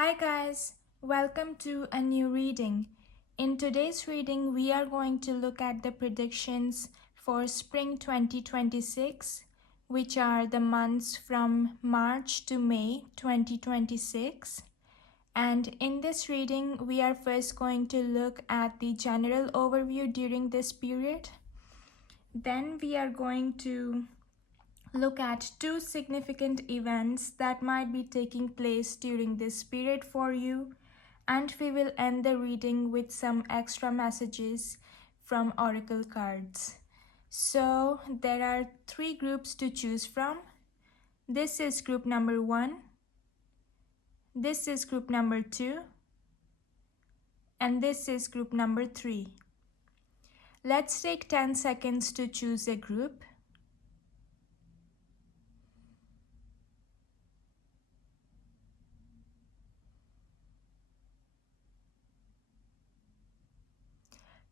Hi guys, welcome to a new reading. In today's reading, we are going to look at the predictions for spring 2026, which are the months from March to May 2026. And in this reading, we are first going to look at the general overview during this period. Then we are going to look at two significant events that might be taking place during this period for you, and we will end the reading with some extra messages from oracle cards. So there are three groups to choose from. This is group number 1, this is group number 2, and this is group number 3. Let's take 10 seconds to choose a group.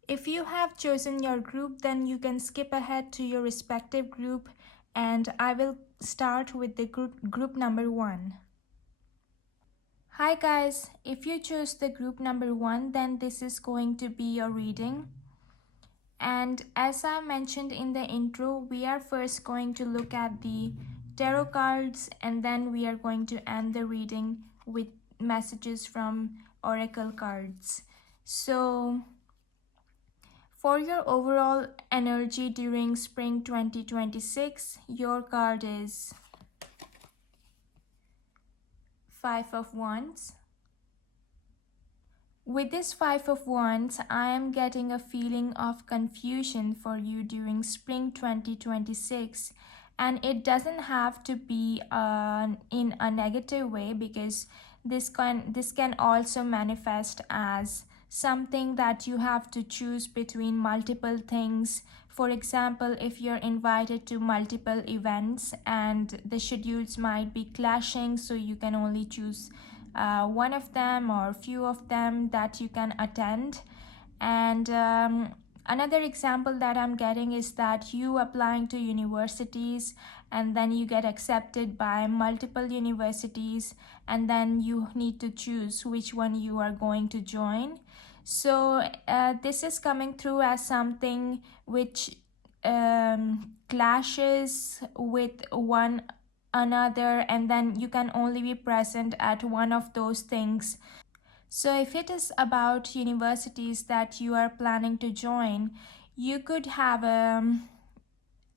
If you have chosen your group, then you can skip ahead to your respective group, and I will start with the group number 1. Hi guys, if you choose the group number 1, then this is going to be your reading. And as I mentioned in the intro, we are first going to look at the tarot cards, and then we are going to end the reading with messages from oracle cards. So for your overall energy during spring 2026, your card is 5 of Wands. With this 5 of Wands, I am getting a feeling of confusion for you during spring 2026. And it doesn't have to be in a negative way, because this can also manifest as something that you have to choose between multiple things. For example, if you're invited to multiple events and the schedules might be clashing, so you can only choose one of them or few of them that you can attend. And another example that I'm getting is that you applying to universities, and then you get accepted by multiple universities, and then you need to choose which one you are going to join. So this is coming through as something which clashes with one another, and then you can only be present at one of those things. So if it is about universities that you are planning to join, you could have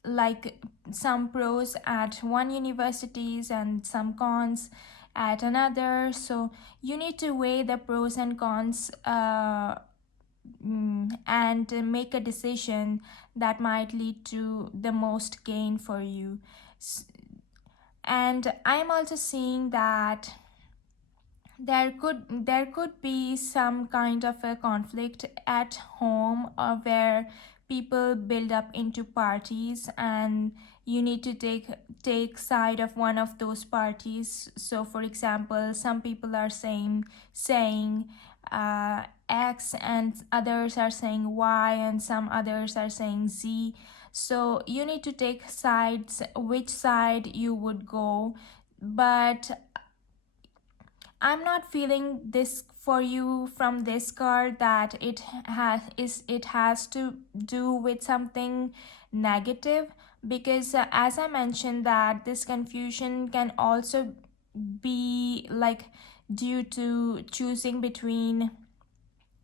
like some pros at one universities and some cons at another. So you need to weigh the pros and cons and make a decision that might lead to the most gain for you. And I'm also seeing that there could be some kind of a conflict at home, where people build up into parties, and you need to take side of one of those parties. So for example, some people are saying X, and others are saying Y, and some others are saying Z. So you need to take sides, which side you would go. But I'm not feeling this for you from this card, that it has to do with something negative, because as I mentioned, that this confusion can also be like due to choosing between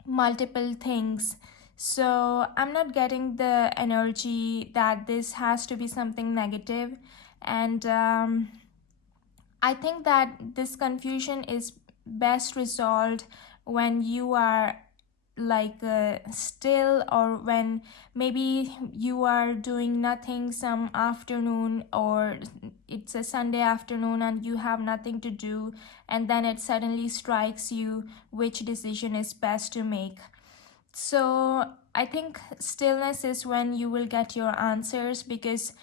multiple things. So I'm not getting the energy that this has to be something negative. And I think that this confusion is best resolved when you are like still, or when maybe you are doing nothing some afternoon, or it's a Sunday afternoon and you have nothing to do, and then it suddenly strikes you which decision is best to make. So I think stillness is when you will get your answers, because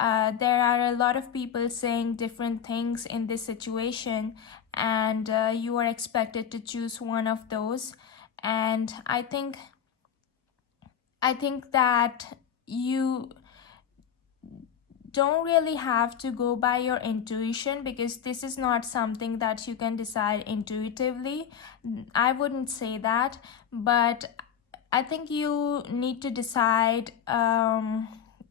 there are a lot of people saying different things in this situation, and you are expected to choose one of those. And I think that you don't really have to go by your intuition, because this is not something that you can decide intuitively. I wouldn't say that, but I think you need to decide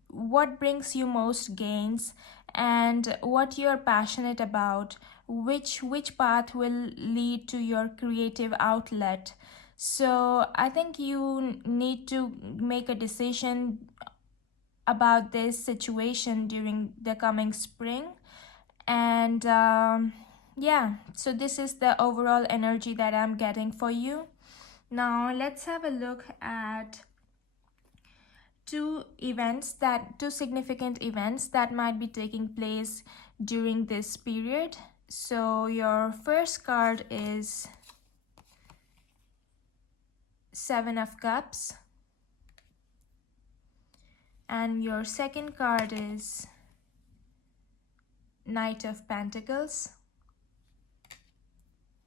what brings you most gains and what you're passionate about, which path will lead to your creative outlet. So I think you need to make a decision about this situation during the coming spring. And yeah, so this is the overall energy that I'm getting for you. Now let's have a look at two significant events that might be taking place during this period. So your first card is Seven of Cups, and your second card is Knight of Pentacles.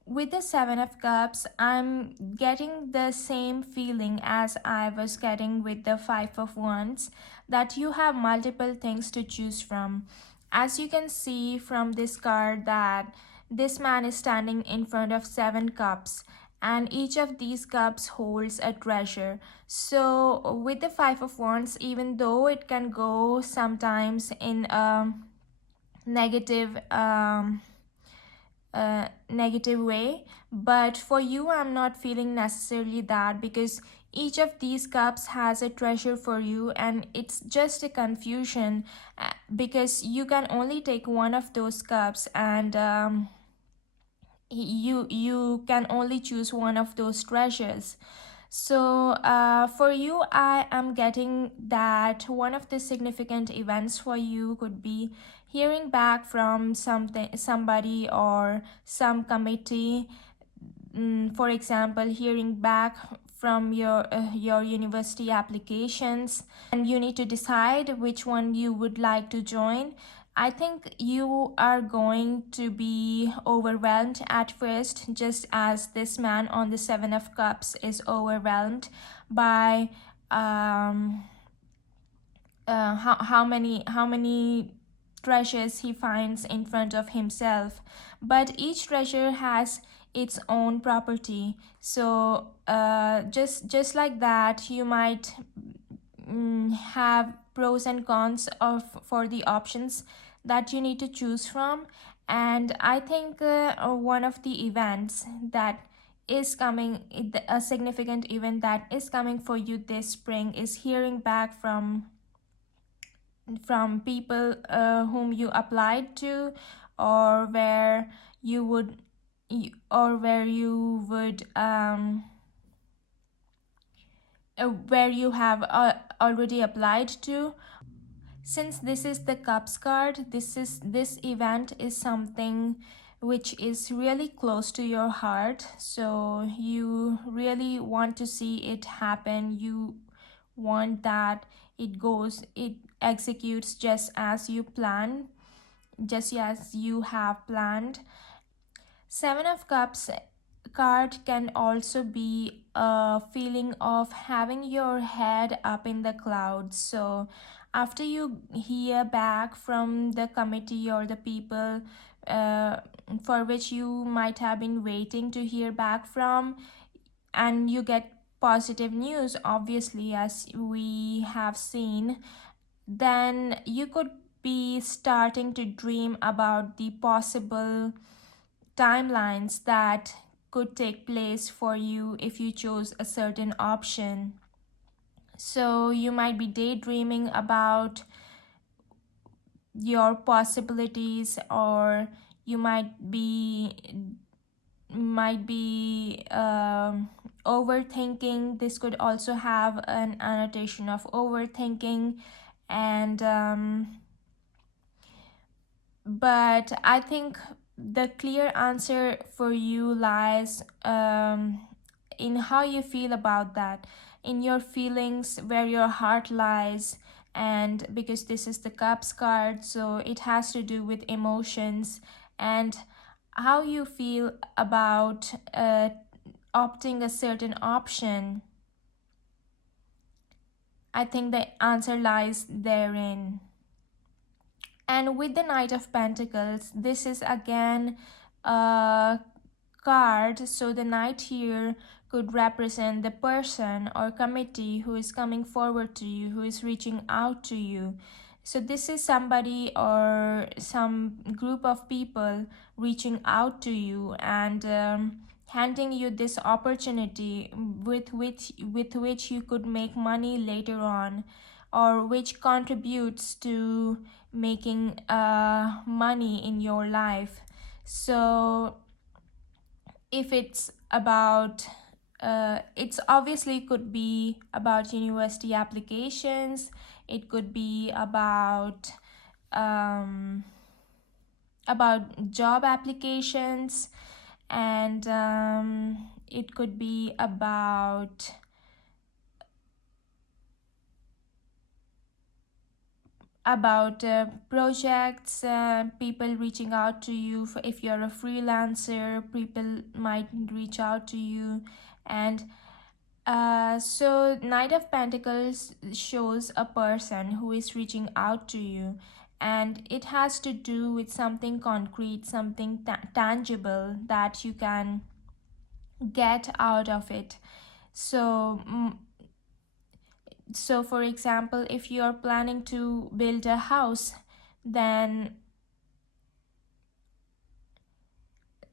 With the Seven of Cups, I'm getting the same feeling as I was getting with the Five of Wands, that you have multiple things to choose from. As you can see from this card, that this man is standing in front of 7 cups, and each of these cups holds a treasure. So with the Five of Wands, even though it can go sometimes in a negative negative way, but for you I'm not feeling necessarily that, because each of these cups has a treasure for you, and it's just a confusion, because you can only take one of those cups, and you can only choose one of those treasures. So for you, I am getting that one of the significant events for you could be hearing back from somebody or some committee. For example, hearing back from your university applications, and you need to decide which one you would like to join. I think you are going to be overwhelmed at first, just as this man on the Seven of Cups is overwhelmed by how many treasures he finds in front of himself. But each treasure has its own property. So just like that, you might have pros and cons of for the options that you need to choose from. And I think one of the events that is coming, a significant event that is coming for you this spring, is hearing back from people whom you applied to, or where you would where you have already applied to. Since this is the Cups card, this event is something which is really close to your heart, so you really want to see it happen. You want that it executes just as you have planned. Seven of Cups card can also be a feeling of having your head up in the clouds. So after you hear back from the committee or the people for which you might have been waiting to hear back from, and you get positive news, obviously, as we have seen, then you could be starting to dream about the possible timelines that could take place for you if you chose a certain option. So you might be daydreaming about your possibilities, or you might be overthinking. This could also have an annotation of overthinking. And but I think the clear answer for you lies in how you feel about that, in your feelings, where your heart lies. And because this is the Cups card, so it has to do with emotions and how you feel about opting a certain option. I think the answer lies therein. And with the Knight of Pentacles, this is again a card. So the knight here could represent the person or committee who is coming forward to you, who is reaching out to you. So this is somebody or some group of people reaching out to you and handing you this opportunity with which you could make money later on, or which contributes to making money in your life. So if it's about it's obviously could be about university applications, it could be um, about job applications, and it could be about projects, people reaching out to you. If you're a freelancer, people might reach out to you. And so Knight of Pentacles shows a person who is reaching out to you, and it has to do with something concrete, something tangible that you can get out of it. So so for example, if you are planning to build a house, then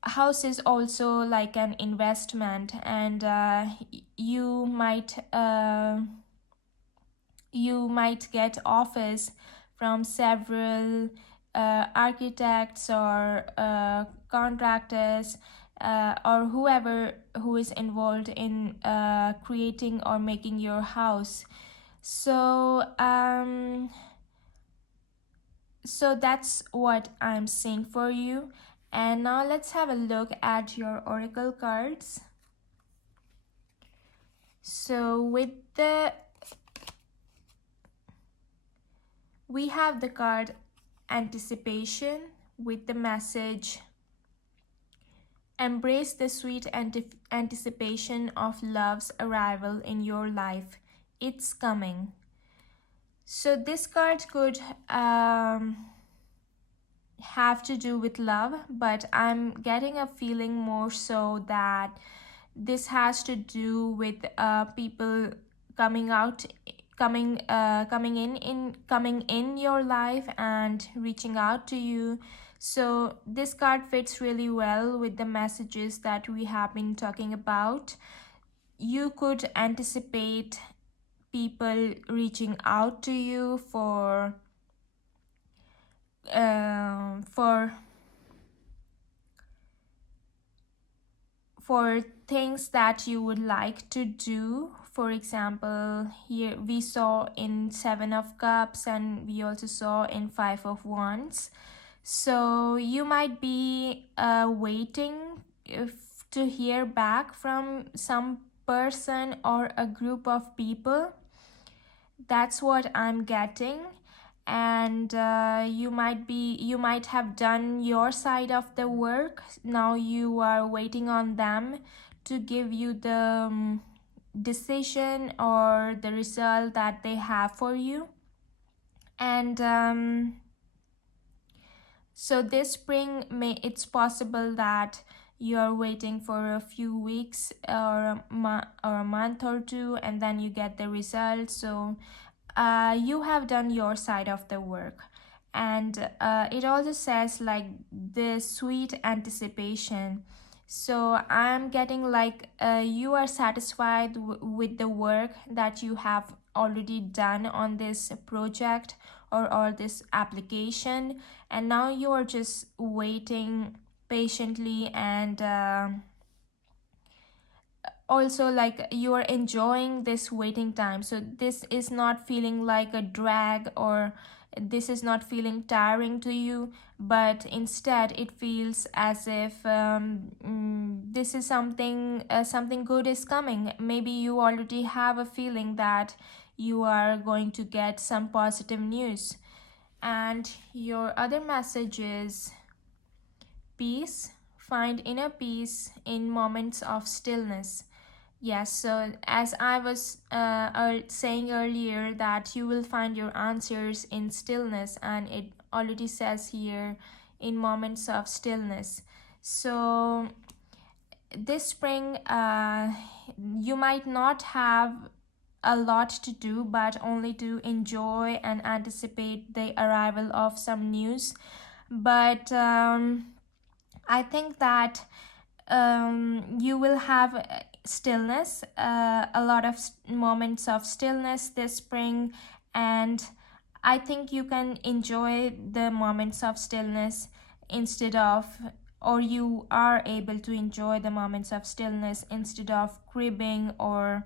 house is also like an investment, and you might get offers from several architects or contractors, or whoever who is involved in creating or making your house. So so that's what I'm seeing for you. And now let's have a look at your oracle cards. So we have the card Anticipation with the message, embrace the sweet anticipation of love's arrival in your life. It's coming. So this card could have to do with love, but I'm getting a feeling more so that this has to do with people coming out coming in your life and reaching out to you. So this card fits really well with the messages that we have been talking about. You could anticipate people reaching out to you for um, for for things that you would like to do. For example, here we saw in Seven of Cups, and we also saw in Five of Wands. So you might be waiting to hear back from some person or a group of people. That's what I'm getting. And you might have done your side of the work. Now you are waiting on them to give you the decision or the result that they have for you. And so this spring, it's possible that you're waiting for a few weeks or a month or two, and then you get the result. So you have done your side of the work. And it also says like the sweet anticipation. So I'm getting like you are satisfied with the work that you have already done on this project or this application, and now you are just waiting patiently. And also like you are enjoying this waiting time. So this is not feeling like a drag, or this is not feeling tiring to you, but instead it feels as if this is something good is coming. Maybe you already have a feeling that you are going to get some positive news. And your other message is peace. Find inner peace in moments of stillness. Yes, so as I was saying earlier, that you will find your answers in stillness, and it already says here, in moments of stillness. So this spring, you might not have a lot to do, but only to enjoy and anticipate the arrival of some news. But I think that you will have stillness, a lot of moments of stillness this spring, and I think you can enjoy the moments of stillness instead of, or you are able to enjoy the moments of stillness instead of cribbing or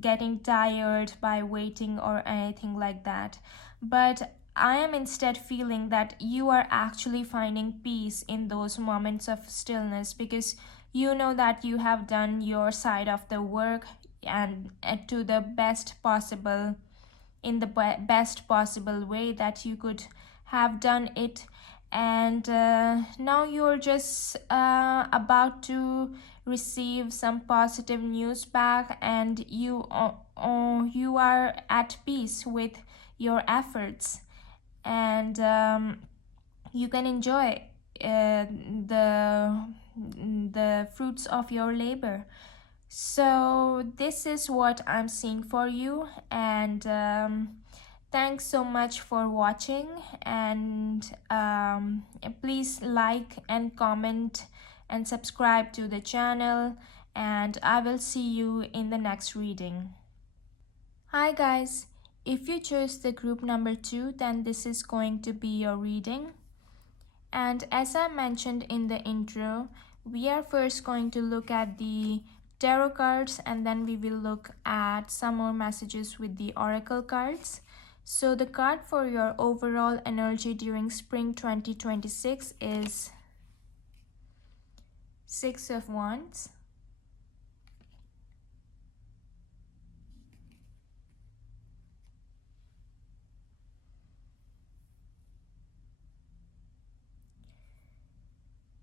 getting tired by waiting or anything like that. But I am instead feeling that you are actually finding peace in those moments of stillness, because you know that you have done your side of the work, and to the best possible, in the best possible way that you could have done it. And now you're just about to receive some positive news back, and you are at peace with your efforts, and you can enjoy the fruits of your labor. So this is what I'm seeing for you, and thanks so much for watching, and please like and comment and subscribe to the channel, and I will see you in the next reading. Hi guys, if you chose the group number 2, then this is going to be your reading. And as I mentioned in the intro, we are first going to look at the tarot cards, and then we will look at some more messages with the oracle cards. So the card for your overall energy during spring 2026 is Six of Wands,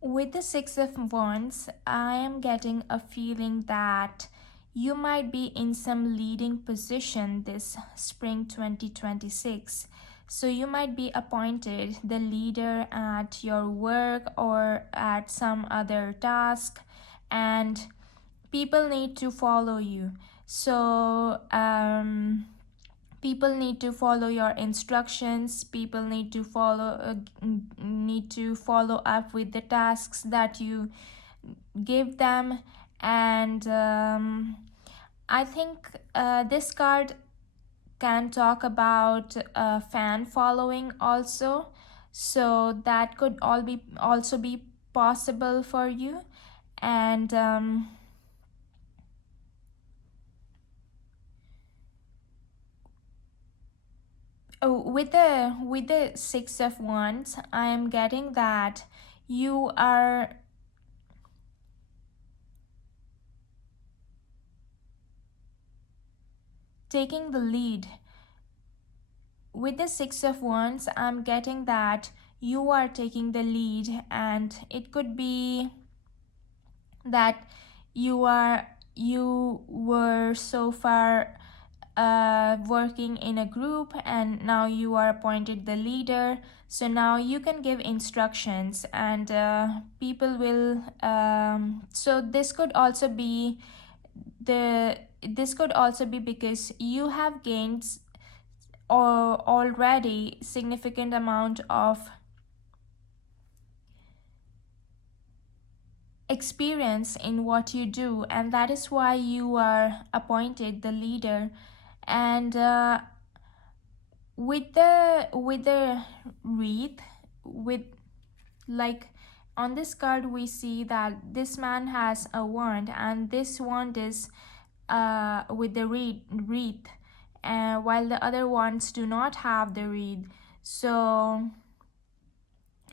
with the Six of Wands. I am getting a feeling that you might be in some leading position this spring 2026. So you might be appointed the leader at your work or at some other task, and people need to follow you. So people need to follow your instructions, people need to follow up with the tasks that you give them. And I think this card can talk about fan following also, so that could also be possible for you. And with the Six of Wands, I am getting that you are taking the lead. With the Six of Wands, I'm getting that you are taking the lead, and it could be that you were so far working in a group, and now you are appointed the leader. So now you can give instructions, and people will so this could also be because you have gained or already significant amount of experience in what you do, and that is why you are appointed the leader. And with the wreath, with, like, on this card we see that this man has a wand, and this wand is with the wreath, while the other ones do not have the wreath. So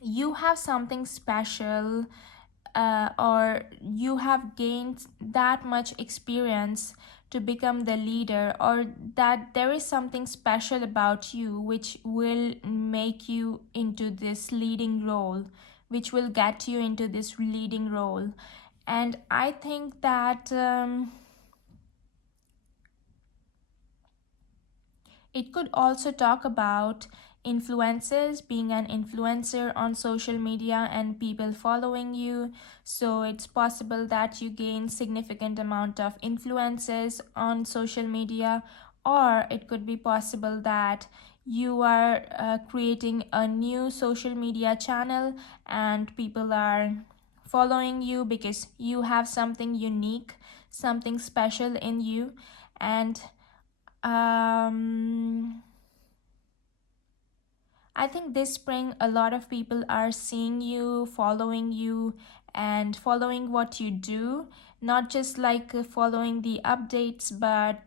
you have something special, or you have gained that much experience to become the leader, or that there is something special about you which will make you into this leading role, which will get you into this leading role. And I think that it could also talk about influences, being an influencer on social media and people following you. So it's possible that you gain significant amount of influences on social media, or it could be possible that you are creating a new social media channel and people are following you because you have something unique, something special in you. And I think this spring a lot of people are seeing you, following you, and following what you do. Not just like following the updates, but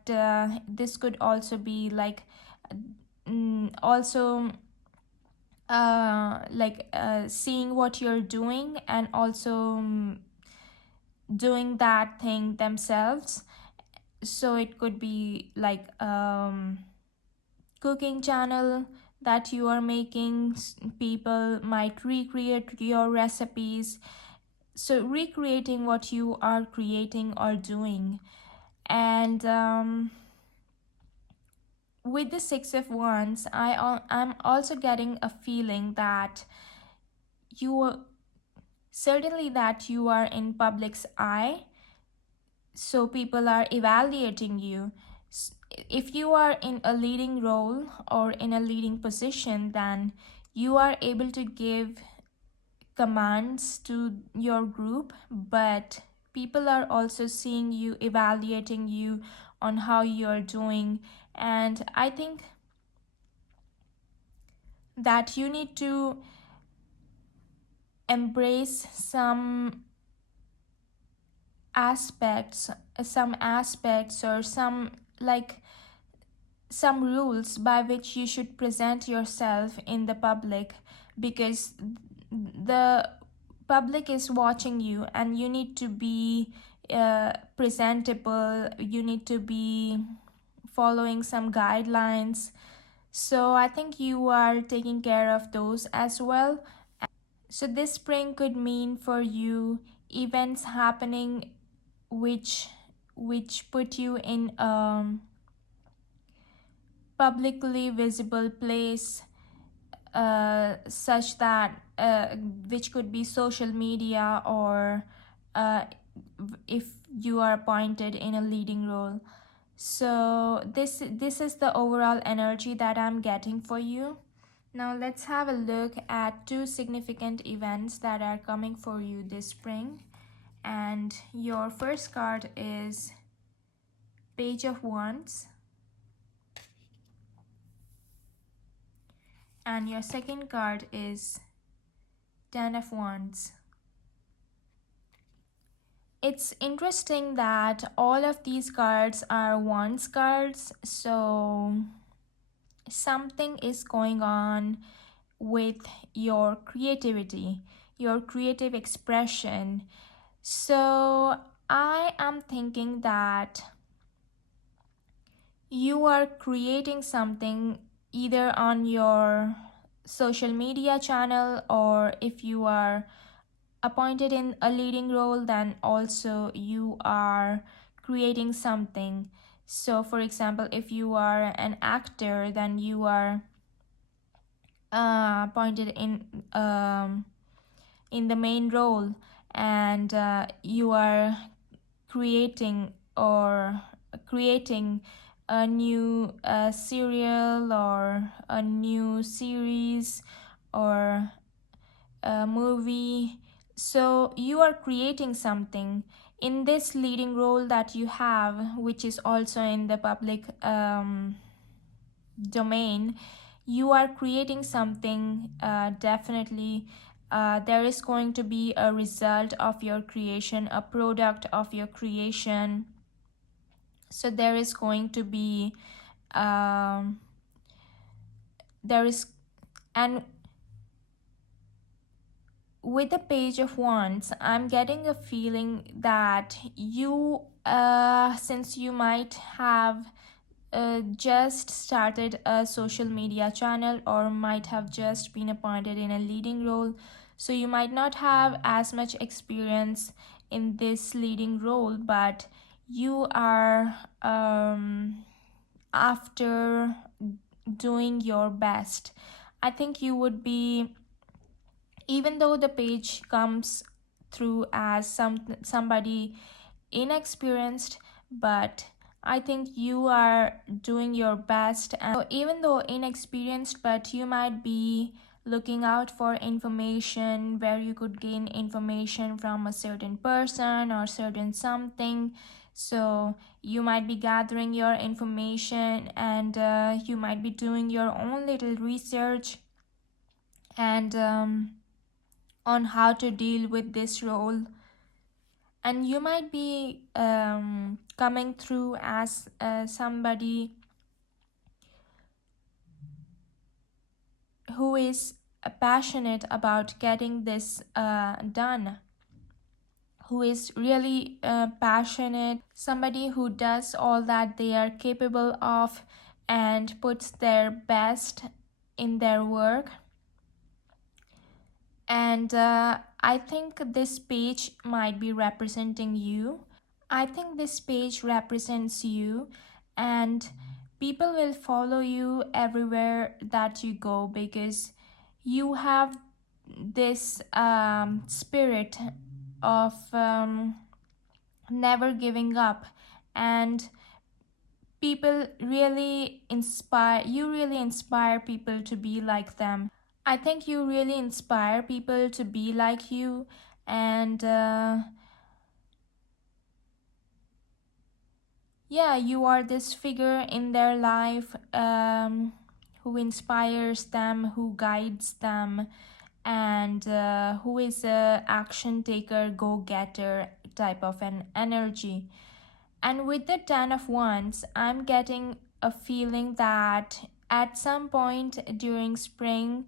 this could also be like also seeing what you're doing and also doing that thing themselves. So it could be like cooking channel that you are making. People might recreate your recipes, so recreating what you are creating or doing. And with the Six of Wands, I'm also getting a feeling that you certainly that you are in public's eye, so people are evaluating you. If you are in a leading role or in a leading position, then you are able to give commands to your group, but people are also seeing you, evaluating you on how you're doing. And I think that you need to embrace aspects some aspects or like some rules by which you should present yourself in the public, because the public is watching you and you need to be presentable, you need to be following some guidelines. So I think you are taking care of those as well. So this spring could mean for you events happening which put you in a publicly visible place, such that which could be social media, or uh, if you are appointed in a leading role. So this is the overall energy that I'm getting for you. Now let's have a look at two significant events that are coming for you this spring. And your first card is Page of Wands, and your second card is Ten of Wands. It's interesting that all of these cards are Wands cards, so something is going on with your creativity, your creative expression. So I am thinking that you are creating something either on your social media channel, or if you are appointed in a leading role, then also you are creating something. So for example, if you are an actor, then you are appointed in the main role, and you are creating or creating a new serial or a new series or a movie. So you are creating something in this leading role that you have, which is also in the public domain. You are creating something, definitely. There is going to be a result of your creation, a product of your creation. So there is going to be there is and with the Page of Wands, I'm getting a feeling that you since you might have just started a social media channel or might have just been appointed in a leading role, so you might not have as much experience in this leading role, but you are after doing your best, I think you would be, even though the page comes through as somebody inexperienced, but I think you are doing your best. And so even though inexperienced, but you might be looking out for information where you could gain information from a certain person or certain something. So you might be gathering your information, and you might be doing your own little research and on how to deal with this role. And you might be coming through as somebody who is passionate about getting this done, who is really passionate, somebody who does all that they are capable of and puts their best in their work. And I think this page might be representing you. I think this page represents you, and people will follow you everywhere that you go because you have this spirit of never giving up, and people really inspire you, really inspire people to be like them. I think you really inspire people to be like you, and yeah, you are this figure in their life who inspires them, who guides them, and who is a action taker, go getter type of an energy. And with the 10 of Wands, I'm getting a feeling that at some point during spring,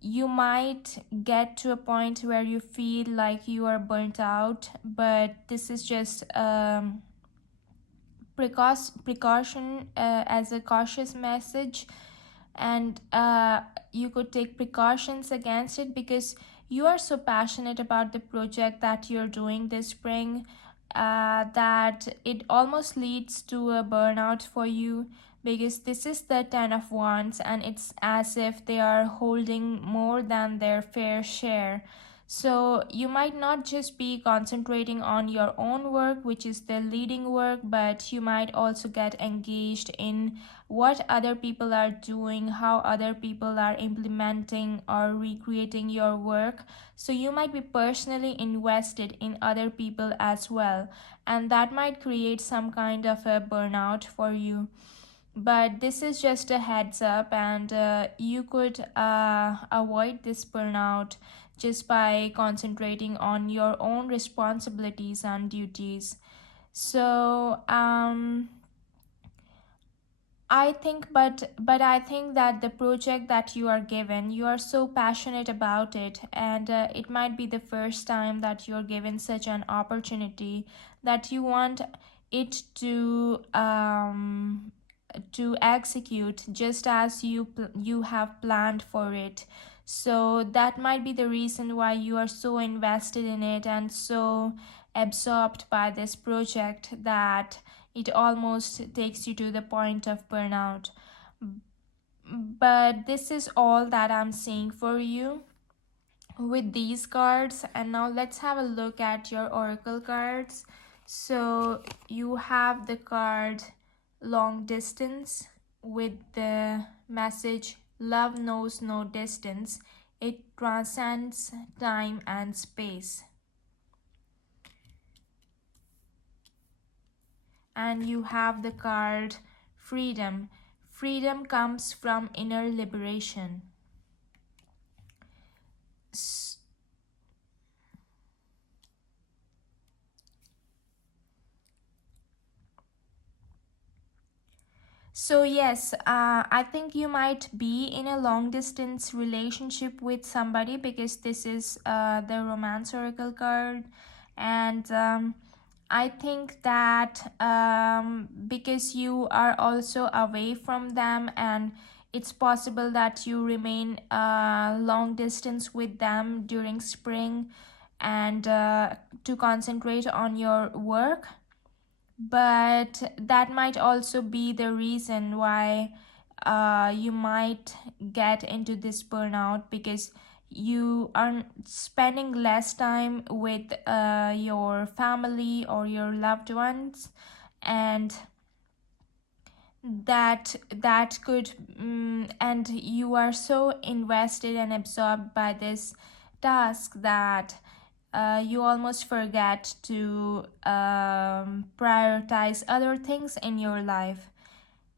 you might get to a point where you feel like you are burnt out, but this is just precaution as a cautious message, and you could take precautions against it because you are so passionate about the project that you're doing this spring that it almost leads to a burnout for you, because this is the 10 of Wands and it's as if they are holding more than their fair share. So you might not just be concentrating on your own work, which is the leading work, but you might also get engaged in what other people are doing, how other people are implementing or recreating your work. So you might be personally invested in other people as well, and that might create some kind of a burnout for you. But this is just a heads up, and you could avoid this burnout just by concentrating on your own responsibilities and duties. So I think, but I think that the project that you are given, you are so passionate about it, and it might be the first time that you're given such an opportunity that you want it to execute just as you have planned for it. So that might be the reason why you are so invested in it and so absorbed by this project that it almost takes you to the point of burnout. But this is all that I'm seeing for you with these cards. And now let's have a look at your oracle cards. So you have the card long distance with the message love knows no distance, it transcends time and space. And you have the card freedom. Freedom comes from inner liberation. So yes, I think you might be in a long distance relationship with somebody because this is the romance oracle card, and I think that because you are also away from them, and it's possible that you remain long distance with them during spring, and to concentrate on your work. But that might also be the reason why you might get into this burnout because you are spending less time with your family or your loved ones, and that could and you are so invested and absorbed by this task that you almost forget to prioritize other things in your life.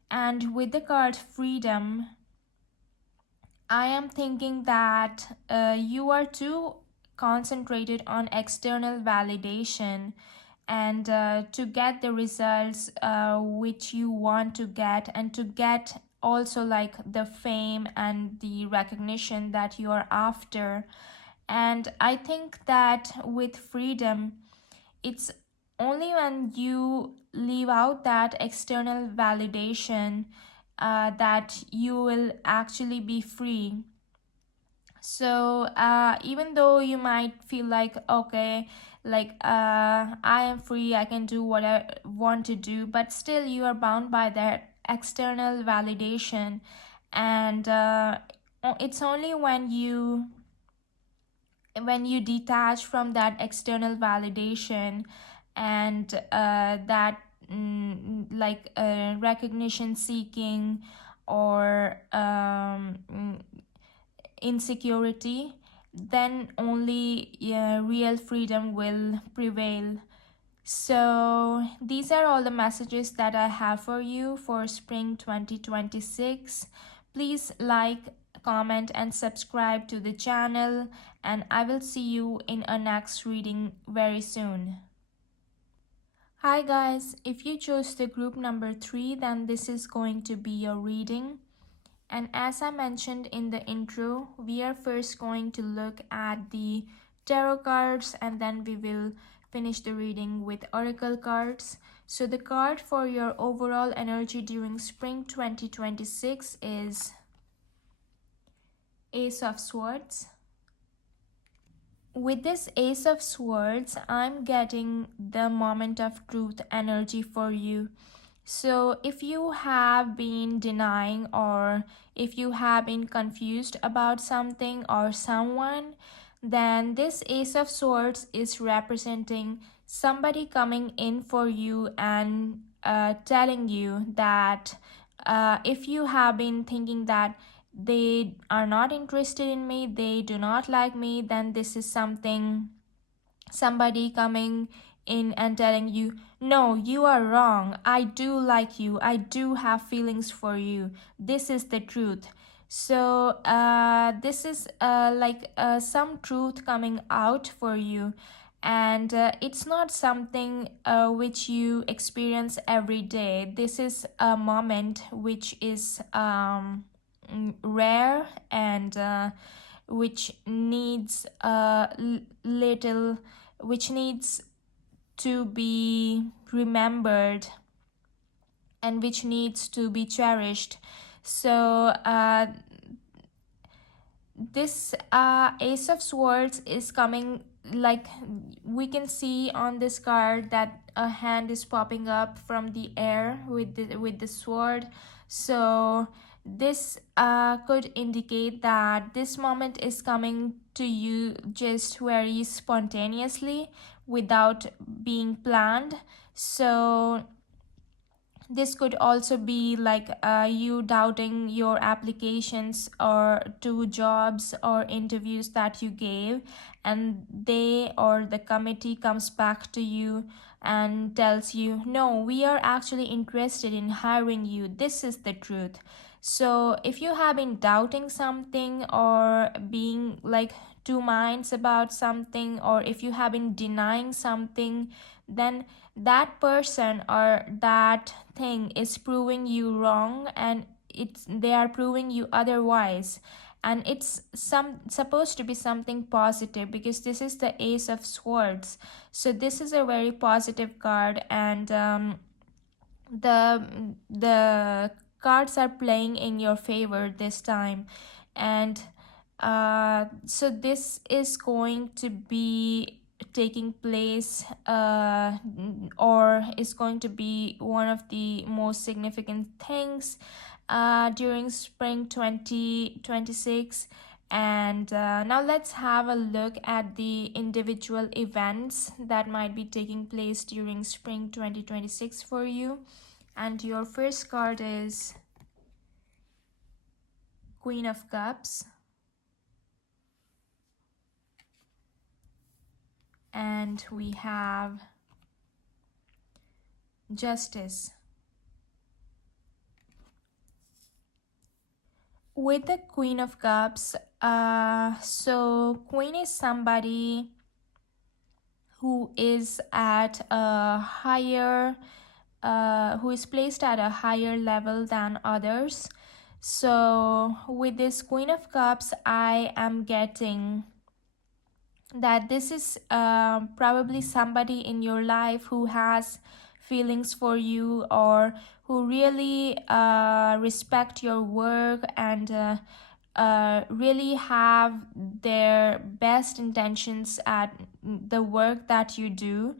And with the card freedom, I am thinking that you are too concentrated on external validation and to get the results which you want to get, and to get also like the fame and the recognition that you are after. And I think that with freedom, it's only when you leave out that external validation that you will actually be free. So even though you might feel like, okay, like I am free, I can do what I want to do, but still you are bound by that external validation. And it's only when you detach from that external validation and that recognition seeking or insecurity, then only real freedom will prevail. So, these are all the messages that I have for you for spring 2026. Please like, comment, and subscribe to the channel, and I will see you in a next reading very soon. Hi guys, if you chose the group number 3, then this is going to be your reading. And as I mentioned in the intro, we are first going to look at the tarot cards, and then we will finish the reading with oracle cards. So the card for your overall energy during spring 2026 is Ace of Swords. With this Ace of Swords, I'm getting the moment of truth energy for you. So, if you have been denying, or if you have been confused about something or someone, then this Ace of Swords is representing somebody coming in for you and telling you that if you have been thinking that they are not interested in me, they do not like me, then this is somebody coming in and telling you, no, you are wrong, I do like you, I do have feelings for you, this is the truth. So this is some truth coming out for you, and it's not something which you experience every day. This is a moment which is rare, and which needs a little, which needs to be remembered, and which needs to be cherished. So this Ace of Swords is coming, like we can see on this card that a hand is popping up from the air with the sword. So this could indicate that this moment is coming to you just very spontaneously, without being planned. So this could also be like you doubting your applications or to jobs or interviews that you gave, and they or the committee comes back to you and tells you, no, we are actually interested in hiring you, this is the truth. So if you have been doubting something, or being like two minds about something, or if you have been denying something, then that person or that thing is proving you wrong, and they are proving you otherwise. And it's supposed to be something positive, because this is the Ace of Swords. So this is a very positive card, and the cards are playing in your favor this time. And so this is going to be taking place, or is going to be one of the most significant things during spring 2026. And now let's have a look at the individual events that might be taking place during spring 2026 for you. And your first card is Queen of Cups. And we have Justice. With the Queen of Cups, so Queen is somebody who is at a higher, who is placed at a higher level than others. So with this Queen of Cups, I am getting that this is probably somebody in your life who has feelings for you, or who really respect your work, and really have their best intentions at the work that you do.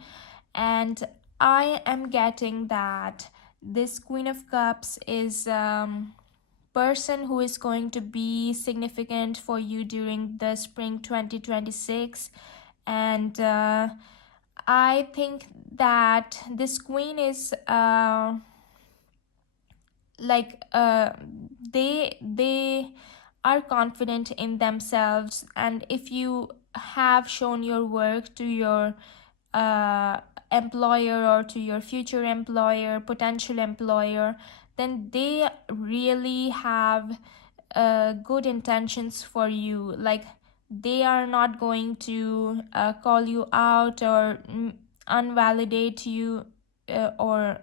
And I am getting that this Queen of Cups is person who is going to be significant for you during the spring 2026. And I think that this queen is like they are confident in themselves, and if you have shown your work to your uh, employer, or to your future employer, potential employer, then they really have good intentions for you. Like, they are not going to call you out, or unvalidate you, or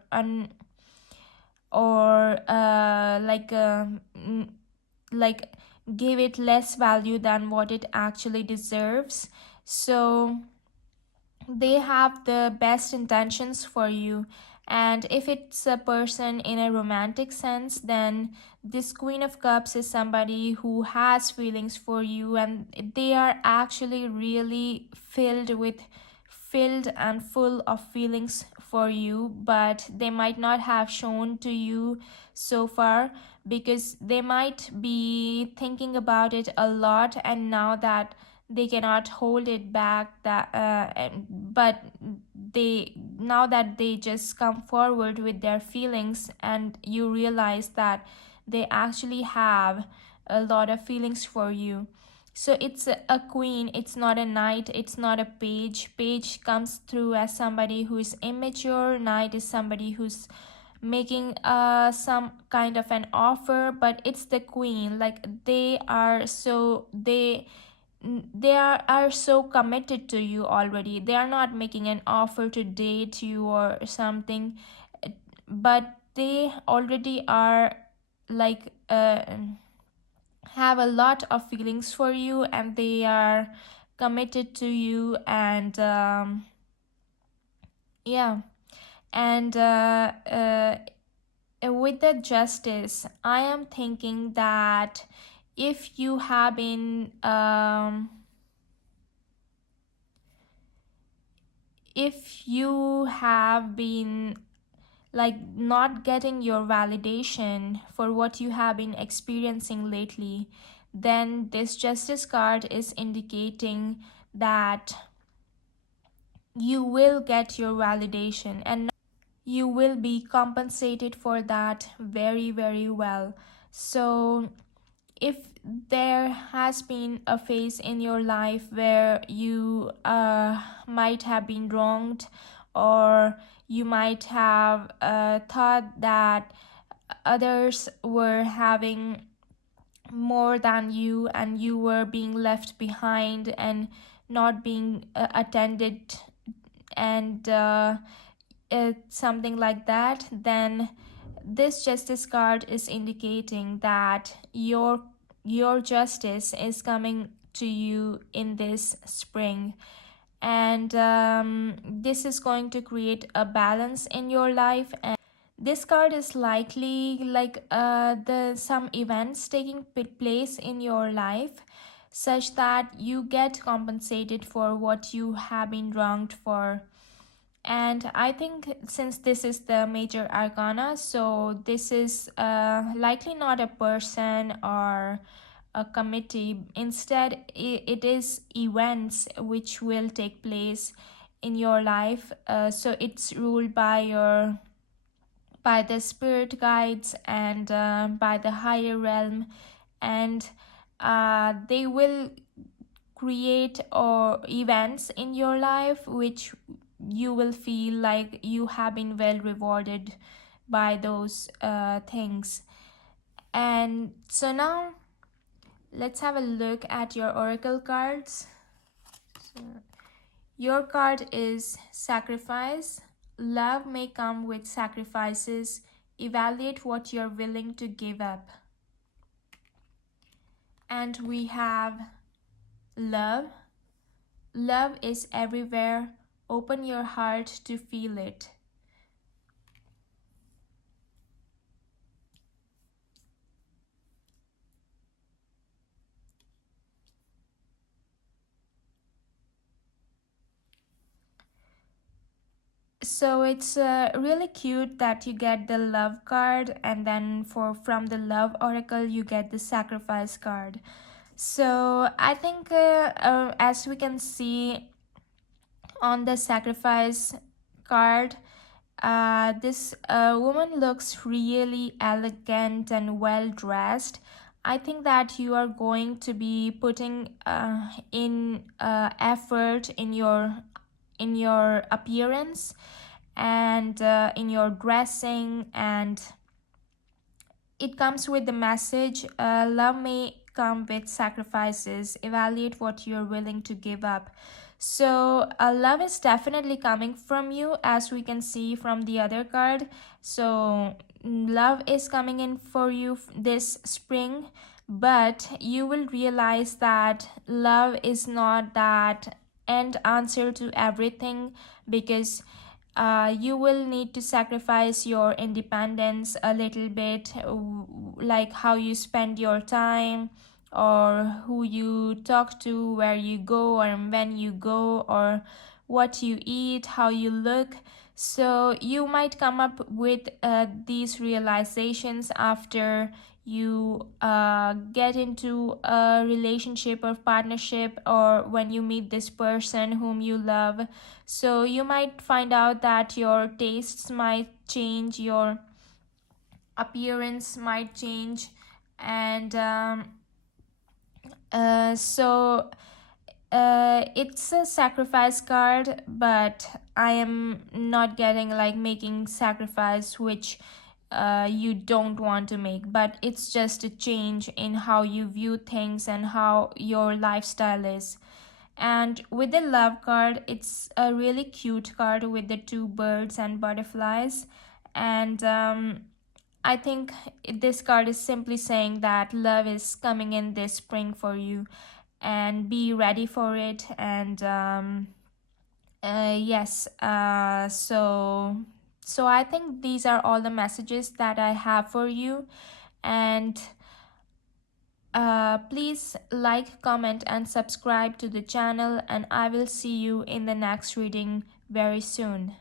like give it less value than what it actually deserves. So they have the best intentions for you. And if it's a person in a romantic sense, then this Queen of Cups is somebody who has feelings for you, and they are actually really filled and full of feelings for you, but they might not have shown to you so far, because they might be thinking about it a lot, and now that they cannot hold it back, that but they now that they just come forward with their feelings, and you realize that they actually have a lot of feelings for you. So it's a queen, it's not a knight, it's not a page. Page comes through as somebody who is immature. Knight is somebody who's making some kind of an offer. But it's the queen, like they are so committed to you already. They are not making an offer to date you or something, but they already are like have a lot of feelings for you, and they are committed to you. And yeah. And with the Justice, I am thinking that if you have been like not getting your validation for what you have been experiencing lately, then this Justice card is indicating that you will get your validation, and you will be compensated for that very, very well. So if there has been a phase in your life where you might have been wronged, or you might have thought that others were having more than you, and you were being left behind and not being attended, and something like that, then this Justice card is indicating that your justice is coming to you in this spring. And this is going to create a balance in your life. And this card is likely like the some events taking place in your life. such that you get compensated for what you have been wronged for. And I think since this is the major arcana, so this is likely not a person or a committee. Instead, it is events which will take place in your life. So it's ruled by the spirit guides and by the higher realm, and they will create or events in your life which you will feel like you have been well rewarded by those things. And so now let's have a look at your oracle cards. So your card is sacrifice. Love may come with sacrifices. Evaluate what you're willing to give up. And we have love. Love is everywhere. Open your heart to feel it. So it's really cute that you get the love card, and then from the love oracle you get the sacrifice card. So I think as we can see on the sacrifice card, this woman looks really elegant and well dressed. I think that you are going to be putting in effort in your appearance and in your dressing, and it comes with the message love may come with sacrifices. Evaluate what you're willing to give up. So love is definitely coming from you, as we can see from the other card. So love is coming in for you this spring, but you will realize that love is not that end answer to everything, because you will need to sacrifice your independence a little bit, like how you spend your time, or who you talk to, where you go, or when you go, or what you eat, how you look. So you might come up with these realizations after you get into a relationship or partnership, or when you meet this person whom you love. So you might find out that your tastes might change, your appearance might change, and so it's a sacrifice card, but I am not getting like making sacrifice which you don't want to make, but it's just a change in how you view things and how your lifestyle is. And with the love card, it's a really cute card with the two birds and butterflies. And I think this card is simply saying that love is coming in this spring for you, and be ready for it. And yes, so I think these are all the messages that I have for you. And please like, comment, and subscribe to the channel, and I will see you in the next reading very soon.